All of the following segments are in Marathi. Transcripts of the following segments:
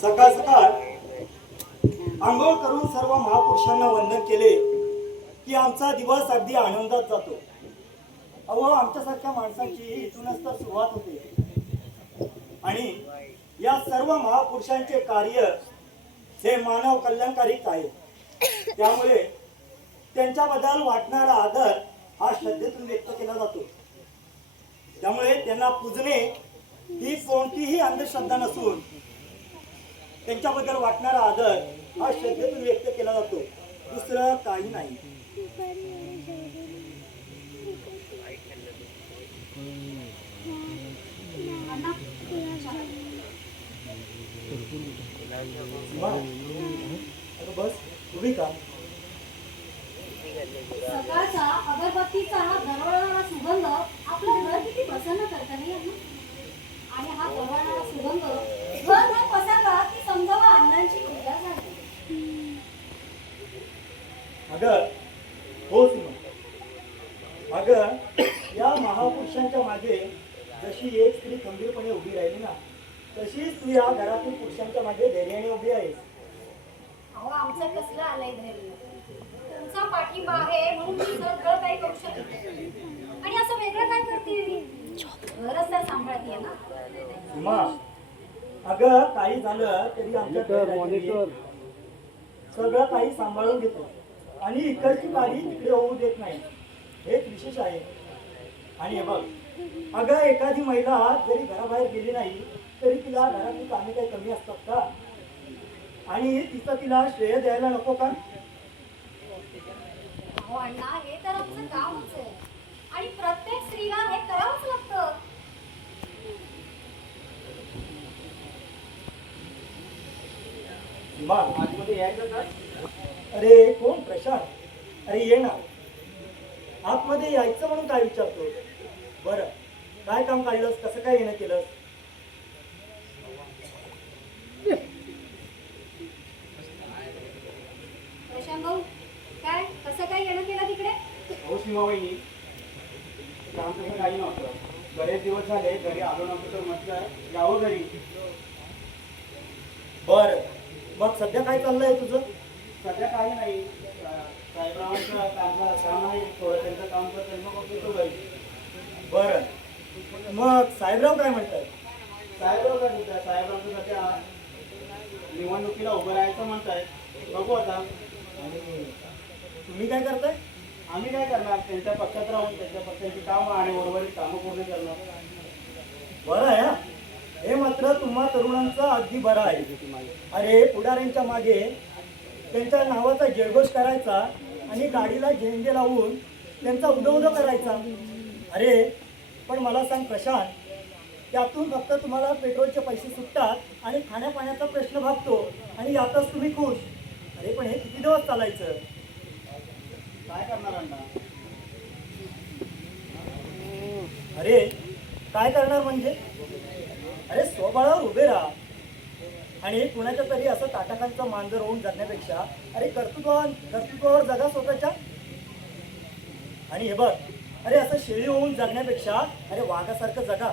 सकाळ सकाळ आंघोळ करून सर्व महापुरुषांना वंदन केले की आमचा दिवस अगदी आनंदात जातो. अहो, आमच्यासारख्या माणसांची इथूनच तर सुरुवात होते आणि या सर्व महापुरुषांचे कार्य हे मानव कल्याणकारीच आहे. त्यामुळे त्यांच्याबद्दल वाटणारा आदर हा श्रद्धेतून व्यक्त केला जातो. त्यामुळे त्यांना पूजणे ही कोणतीही अंधश्रद्धा नसून त्यांच्याबद्दल वाटणारा आदर हा श्रद्धेतून व्यक्त केला जातो, दुसरं काही नाही. बस उभी का? सकाळचा अगरबत्तीचा हा दरवळणारा सुगंध आपलं घर किती प्रसन्न करत नाही आणि हा दरवळणारा सुगंध घर न पसरला की समजावा अण्णांची पूजा झाली. अगं हो सीमा, अगं या महापुरुषांच्या मागे जशी एक स्त्री खंबीरपणे उभी राहिली ना, तशीच तू या घरातील पुरुषांच्या मागे धैर्याने उभी आहेस. अहो, आमचं कसलं आलंय धैर्य? तुमचा पाठिंबा आहे म्हणून मी सगळं काही करू शकते. आणि असं वेगळं काय करते? घरच तर सांभाळते ना. सीमा, अगं काही झालं तरी आमच्या सगळं काही सांभाळून घेतो आणि इकडची गाडी तिकडे होऊ देत नाही, हेच विशेष आहे. आणि हे बघ, अगं एखादी महिला जरी घराबाहेर गेली नाही तरी तिला घरातली कामे काही कमी असतात का? आणि तिचं तिला श्रेय द्यायला नको का? अहो अण्णा, हे तर आमचं कामच आहे आणि प्रत्येक स्त्रीला हे करावंच लागतं. आतमध्ये यायचं का? अरे कोण प्रशांत? अरे ये ना आतमध्ये यायचं म्हणून काय विचारतो? बरं, काय काम काढलंस? कसं काय येणं केलंस? प्रशांत भाऊ, काय कसं काय येणं केलं तिकडे? हो सीमाबाई, काम तसं काही नव्हतं. बरेच दिवस झाले घरी आलो नव्हतं तर म्हटलं यावं घरी. बर, मग सध्या काय चाललंय तुझं? सध्या काही नाही, साहेबरावांचं काम आहे थोडं, त्यांचं काम करतो मग येतो घरी. बर, मग साहेबराव काय म्हणतात? साहेबराव काय म्हणतात? साहेबरावचं सध्या निवडणुकीला उभं राहायचं म्हणताय, बघू आता. आणि तुम्ही काय करताय? आम्ही काय करणार? त्यांच्या पक्षात राहून त्यांच्या पक्षाची कामं आणि उर्वरित कामं पूर्ण करणार. बरं आहे हा. हे मात्र तुम्हा तरुणांचा अगदी बरं आहे. अरे पुढाऱ्यांच्या मागे त्यांच्या नावाचा जयघोष करायचा आणि गाडीला झेंडे लावून त्यांचा उदो करायचा. अरे पण मला सांग प्रशांत, त्यातून फक्त तुम्हाला पेट्रोलचे पैसे सुटतात आणि खाण्यापाण्याचा प्रश्न भागतो आणि यातच तुम्ही खुश. अरे पण हे किती दिवस चालायचं? काय करणार अण्णा? अरे काय करणार म्हणजे? अरे स्वबळावर उभे राहा आणि कुणाच्या तरी असं ताटाखालचं मांजर होऊन जगण्यापेक्षा अरे कर्तृत्वावर जगा स्वतःच्या. आणि हे बघ, अरे असं शेळी होऊन जगण्यापेक्षा अरे वाघासारखं जगा.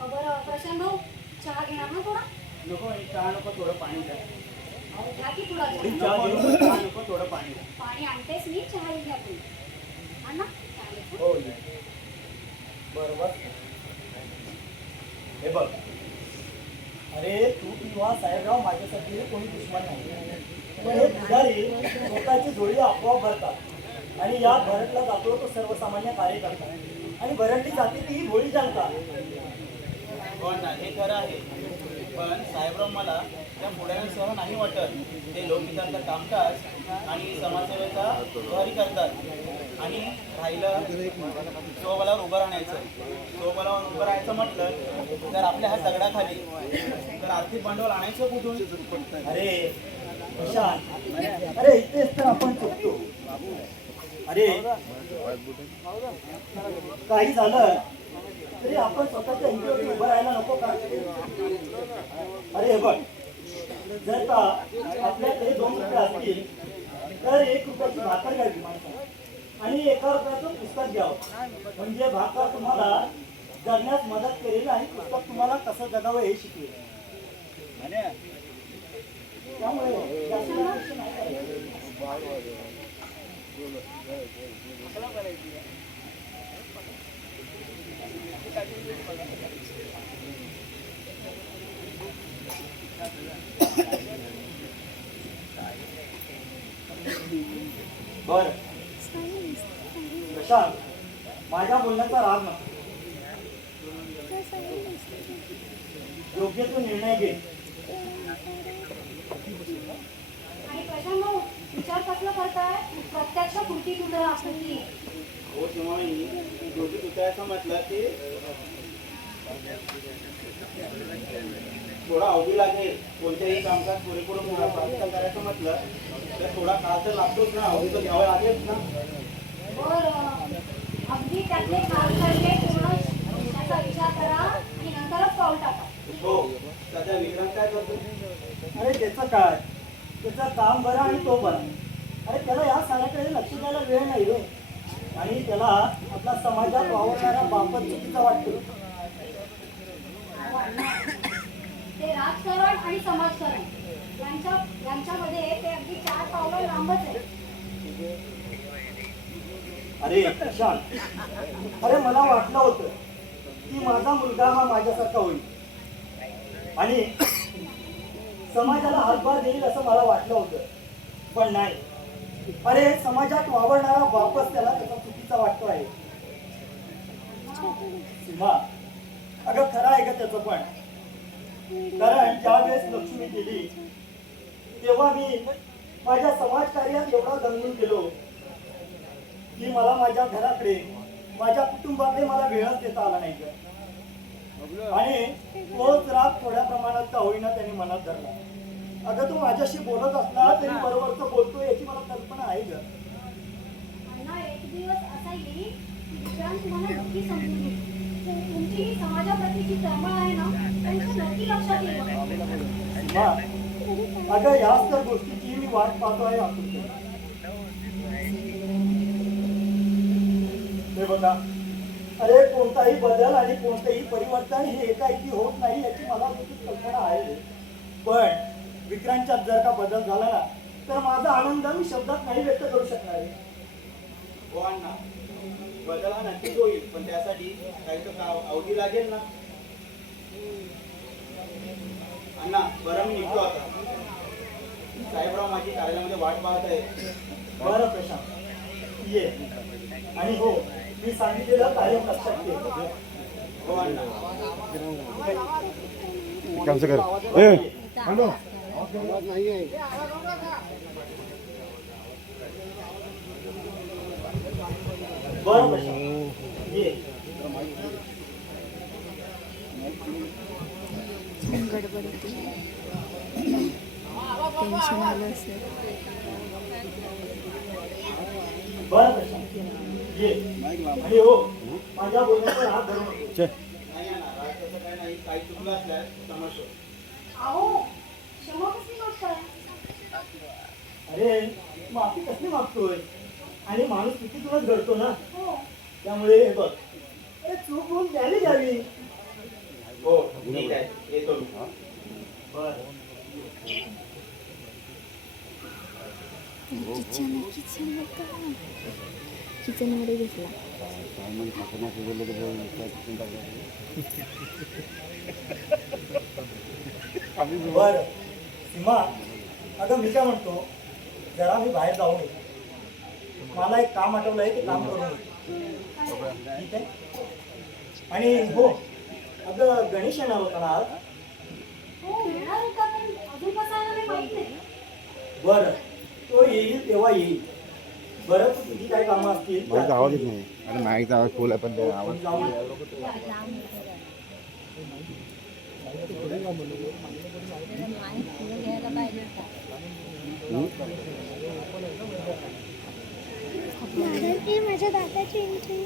बरं प्रशांत भाऊ, चहा घेणार ना थोडा? नको, चहा नको, थोडं पाणी द्या. अहो, घ्या की थोडा चहा नको, थोडं पाणी द्या. पाणी आणतेस मी, चहा घ्या तुम्ही. अण्णा, चालेल. हो बरोबर. हे बघ, अरे तू किंवा साहेबराव माझ्यासाठी कोणी दुश्मन नाही, पण हे पुजारी स्वतःची जोडी आपोआप भरतात आणि या भरतला जातो तो सर्वसामान्य कार्यकर्ता आणि भरतली जाते ती ही भोळी जनता. हो ना, हे खरं आहे, पण साहेबराव मला त्या पुढाऱ्यांसह नाही वाटत. ते लोकहिताचं कामकाज आणि समाजसेवेचा जवारी करतात. आणि राहिलं स्वबळावर उभं राहण्याचं, स्वबळावर उभं राहायचं म्हटलं तर आपल्या ह्या दगडाखाली तर आर्थिक भांडवल आणायचं कुठून? अरे प्रशांत, अरे इथेच तर आपण चुकतो. अरे काही झालं तरी आपण स्वतःच्या हिंदीवरती उभं राहायला नको का? अरे हे बघ, जर का आपल्याकडे 2 रुपये असतील तर 1 रुपयाची भाकर घ्यावी माणसाला आणि 1 रुपयाचं पुस्तक घ्यावं, म्हणजे भाकर तुम्हाला जगण्यास मदत करेल आणि पुस्तक तुम्हाला कसं जगावं हे शिकवेल. त्यामुळे जास्त लक्ष नाही करायचं. बर प्रशांत, माझ्या बोलण्याचा राग नको. योग्य तो निर्णय घे. आणि प्रशांत भाऊ, विचार कसला करताय? प्रत्यक्ष कृती तुला आकृती. हो तेव्हा मी शेवटी तुझ्या असं म्हटलं की थोडा अवधी लागेल. कोणत्याही कामकाज पुरेपूर प्राप्त करायचं म्हटलं तर थोडा काळ तर लागतोच ना. अवधी तर घ्यावा लागेल ना. बरं, अगदी त्यातले काल काढले पूर्ण त्याचा विचार करा आणि नंतरच पाऊल टाका. हो, सध्या विक्रांत काय करतो? अरे त्याचं काय, त्याचं काम बरं आणि तो बरा. अरे त्याला या साऱ्याकडे लक्ष द्यायला वेळ नाही रे. आणि त्याला आपला समाजात वावरणारा बापच चुकीचा वाटतो. अहो अण्णा, ते राजकारण आणि समाजकारण यांच्यामध्ये ते अगदी 4 पावलं लांबच आहे. अरे प्रशांत, अरे मला वाटलं होतं की माझा मुलगा हा माझ्यासारखा होईल आणि समाजाला हातभार देईल असं मला वाटलं होतं, पण नाही. अरे समाजात वावरणारा बापच त्याला त्याचा चुकीचा वाटतो आहे. सीमा, अगं खरं आहे का त्याचं पण. कारण ज्या वेळेस लक्ष्मी गेली तेव्हा मी माझ्या समाजकार्यात एवढा दंगून गेलो की मला माझ्या घराकडे, माझ्या कुटुंबाकडे मला वेळच देता आला नाही ग. आणि तोच राग थोड्या प्रमाणात का होईना त्याने मनात धरला. अगं तू माझ्याशी बोलत असला तरी बरोबरच बोलतो याची मला कल्पना आहे ग. अण्णा, एक दिवस असा येईल की विक्रांत तुम्हाला नक्की समजून घेईल. तुमची ही समाजाप्रतीची तळमळ आहे ना, त्यांचं नक्की लक्षात येईल बघा. सीमा, अगं याच तर गोष्टीची मी वाट पाहतो आहे आतुरतेने. हे बघा, अरे कोणताही बदल आणि कोणतेही परिवर्तन हे एकाएकी होत नाही याची मला देखील कल्पना आहे. पण विक्रांतच्यात जर का बदल झाला ना तर माझा आनंद मी शब्दात नाही व्यक्त करू शकणार आहे. हो अण्णा, बदल हा नक्कीच होईल, पण त्यासाठी काही तर अवधी लागेल ना. अण्णा, बरं मी निघतो आता. साहेबराव माझी कार्यालयामध्ये वाट पाहत आहे. बरं प्रशांत, ये. आणि हो, मी सांगितलेलं कायम लक्षात ठेव. हो अण्णा. हॅलो. बरं प्रशांत, ये. गडबडीत टेन्शन आलं असेल. बरं प्रशांत, ये. आणि हो, माझ्या बोलण्याचा हात धरून नाही अण्णा, राजचं काय नाही, काही चुकलं असल्यास समजतो. अहो, क्षमा कसली मागताय? अरे माफी कसली मागतोय. आणि माणूस किती तुलाच घडतो ना. हो, त्यामुळे हे बघ, अरे चूक होऊन द्यायला द्यावी. हो ठीक आहे, येतो मी. बरं. किचन मध्ये घेतला. बरं सीमा, अगं मी काय म्हणतो, जरा मी बाहेर जाऊन येतो. मला एक काम आठवलंय, ते काम करून येतो. ठीक आहे. आणि हो, अगं गणेश येणार होता ना आज. हो येणार होता, पण अजून कसा आला नाही माहित नाही. बरं, तो येईल तेव्हा येईल. बरं, तू तुझी काय कामं असतील माझा आवाज येत नाही. आणि माईकचा आवाज फुल आहे पण ते आवाज जाऊन माझ्या दादाची एंट्री.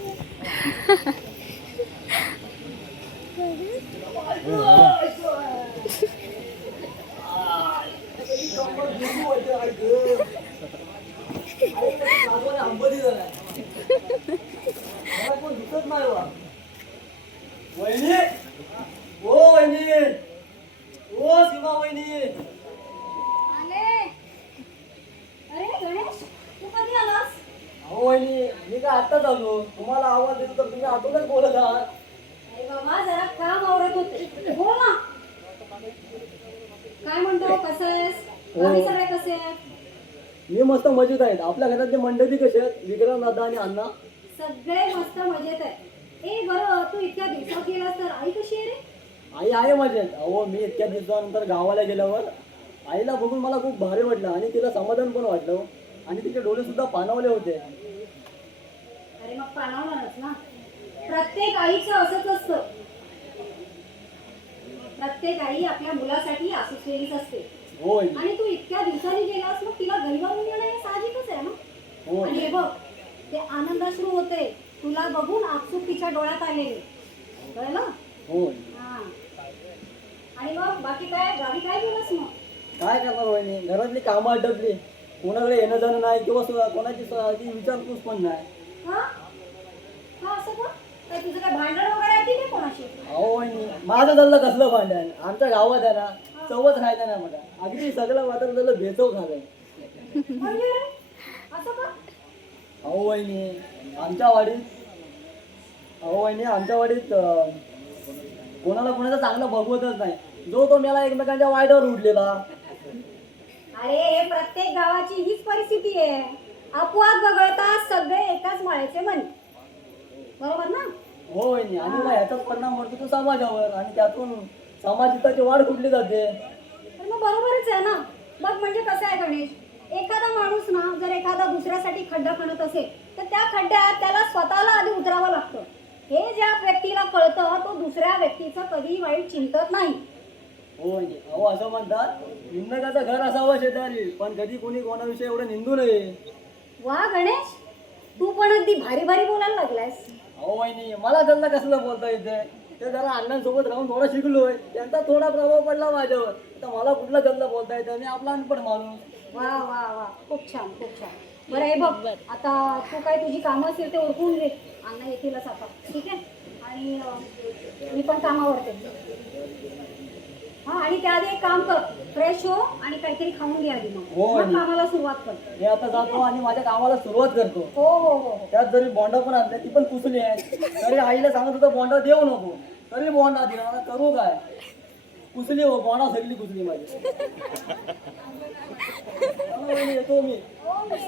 आंबोली झालाय. मला कोण दिसत नाही बा. वहिनी, ओ वहिनी, ओ सीमा वहिनी. आतूनच बोलत आहात. अरे बाबा जरा काम आवरत होते. बोल ना. काय म्हणतो, कसं आहेस? घरी सगळे कसे आहेत? मी मस्त मजेत आहेत. आपल्या घरातले मंडळी कसे आहेत? विक्रम दादा आणि अण्णा. सगळे मस्त मजेत आहेत. ए बरं, तू इतक्या दिवसात गेलास तर आई कशी आहे रे? आई आहे मजेत. अहो मी इतक्या दिवसानंतर गावाला गेल्यावर आईला बघून मला खूप भारी वाटलं आणि तिला समाधान पण वाटलं आणि तिचे डोळे सुद्धा पाणावले होते. अरे मग पाणावणारच ना. प्रत्येक आईचं असंच असतं. प्रत्येक आई आपल्या मुलासाठी आसुसलेलीच असते. होय आणि तू इतक्या दिवसांनी गेलास मग तिला घरी वाहून येणं हे साहजिकच आहे ना. होय आणि हे बघ, ते आनंदाश्रू होते तुला बघून आपसूक तिच्या डोळ्यात आलेले. कळलं? होय. हा. आणि मग बाकी काय, गावी काय केलंस मग? काय करणार वहिनी, घरातली कामं अडकली. कोणाकडे येणं जाणं नाही किंवा कोणाची विचारपूस पण नाही. हा? का असं का? काय तुझं काय भांडण वगैरे आहे की नाही कोणाशी? अहो वहिनी, माझं झालं कसलं भांडण. आमच्या गावात आहे ना चवच राहायचं नाही मला. अगदी सगळं वाटत झालं भेचव खाल्लंय. म्हणजे रे? असं का? अहो वहिनी आमच्या वाडीत कोणाला कोणाचं चांगलं बघवतच नाही. जो तो मेला एकमेकांच्या वाईटावर उठलेला. अरे हे प्रत्येक गावाची हीच परिस्थिती आहे. अपवाद वगळता सगळे एकाच माळ्याचे मणी. बरोबर ना? हो वहिनी, आणि मग ह्याचाच परिणाम पडतो तो समाजावर आणि त्यातून समाजहिताची वाढ कुठली जाते. तर मग बरोबरच आहे ना. बघ म्हणजे कसं आहे गणेश, एखादा माणूस ना जर एखादा दुसऱ्यासाठी खड्डा खणत असेल तर त्या खड्ड्यात त्याला स्वतःला आधी उतरावं लागतं. हे ज्या व्यक्तीला कळतं तो दुसऱ्या व्यक्तीचं कधीही वाईट चिंतत नाही. हो वहिनी, अहो असं म्हणतात निंदकाचं घर असावं शेजारी, पण कधी कोणी कोणाविषयी एवढं निंदू नये. वा गणेश, तू पण अगदी भारी भारी बोलायला लागलायस. अहो वहिनी, मला त्यांना कसलं बोलता येते. ते जरा अण्णांसोबत राहून थोडा शिकलोय, त्यांचा थोडा प्रभाव पडला माझ्यावर. आता मला कुठला जल्ला बोलता येतं, मी आपला अनपढ माणूस. वा वा वा, खूप छान खूप छान. बरं हे बघ, आता तू काय तुझी कामं असतील ते उरकून घे. अण्णा येतीलच आता, ठीक आहे? आणि मी पण कामावरते. हा, आणि त्याआधी एक काम कर, फ्रेश हो आणि काहीतरी खाऊन घे आधी. हो, मग आणि- कामाला सुरुवात कर. मी आता जातो आणि माझ्या कामाला सुरुवात करतो. हो हो हो हो. त्यात जरी बॉन्डा पण आणले ती पण पुसली आहे. तरी आईला सांगत होतं बॉन्डा देऊ नको, तरी बॉन्डा दिला. आता करू काय? पुसली हो, बॉन्डा सगळी पुसली माझी. चला वहिनी, येतो मी. हो, मी-